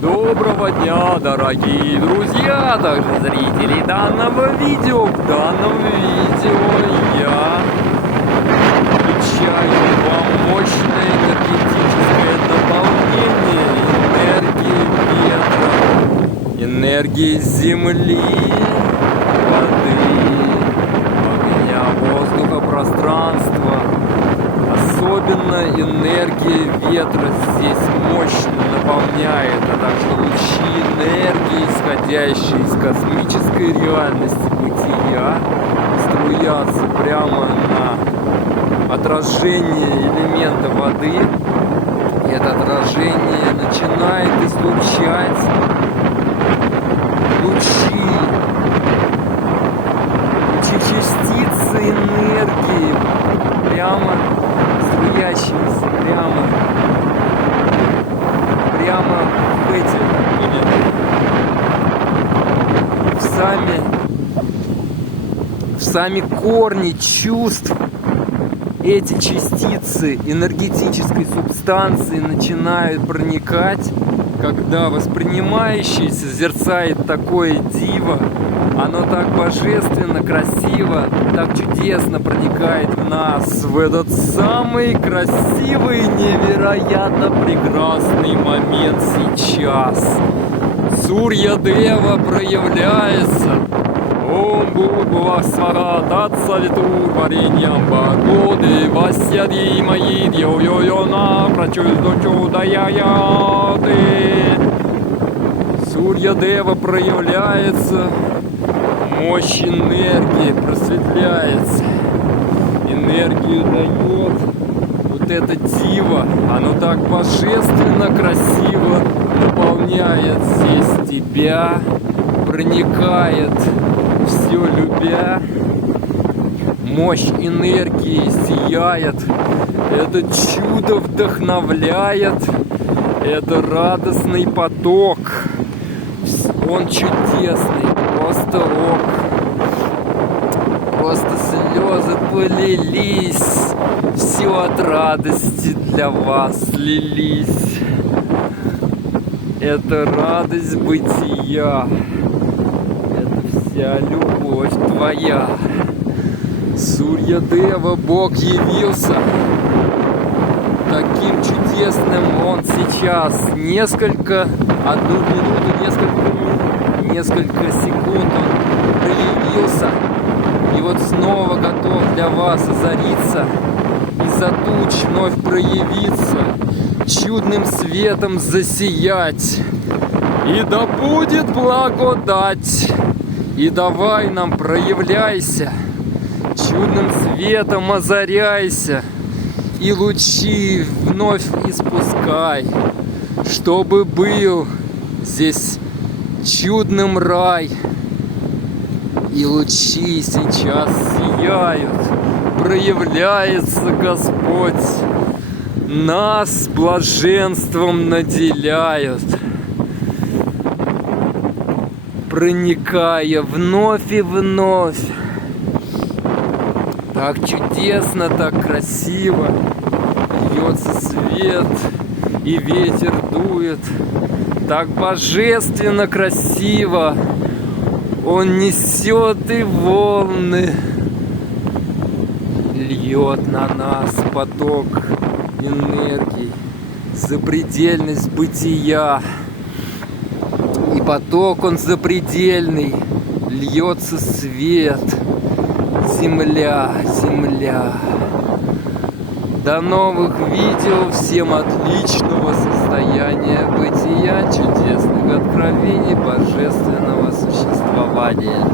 Доброго дня, дорогие друзья, также зрители данного видео. В данном видео я включаю вам мощное энергетическое наполнение энергии ветра, энергии земли, воды, огня, воздуха, пространства. Особенно энергия ветра здесь мощно наполняет, а также лучи энергии, исходящие из космической реальности бытия, струятся прямо на отражение элемента воды. И это отражение начинает излучать лучи частицы энергии, прямо струящиеся прямо в эти в сами корни чувств. Эти частицы энергетической субстанции начинают проникать, когда воспринимающий созерцает такое диво. Оно так божественно, красиво, так чудесно проникает в нас в этот самый красивый, невероятно прекрасный момент сейчас. Сурья-дева проявляется. Ом Бхурбхувах Сваха Татсавитур Вареньям Бхагоды Васьяди Маи Дьо-Йо-Йо-На Прачуздо-Чудо-Я-Я-Ты. Сурья-дева проявляется. Мощь энергии просветляется, энергию дает вот это диво, оно так божественно красиво наполняет здесь тебя, проникает, все любя, мощь энергии сияет, это чудо вдохновляет, это радостный поток, он чудесный. Просто рок, просто слезы полились, все от радости для вас лились. Это радость бытия, это вся любовь твоя. Сурья-дева, Бог явился, таким чудесным он сейчас, одну минуту, несколько секунд он проявился, и вот снова готов для вас озариться, из-за туч вновь проявиться, чудным светом засиять. И да будет благодать, и давай нам проявляйся, чудным светом озаряйся, и лучи вновь испускай, чтобы был здесь чудным рай, и лучи сейчас сияют, проявляется Господь, нас блаженством наделяет, проникая вновь и вновь, так чудесно, так красиво, льется свет и ветер дует. Так божественно красиво он несет и волны, льет на нас поток энергии, запредельность бытия. И поток он запредельный, льется свет, земля. До новых видео, всем отличного состояния бытия, чудесных откровений, божественного существования.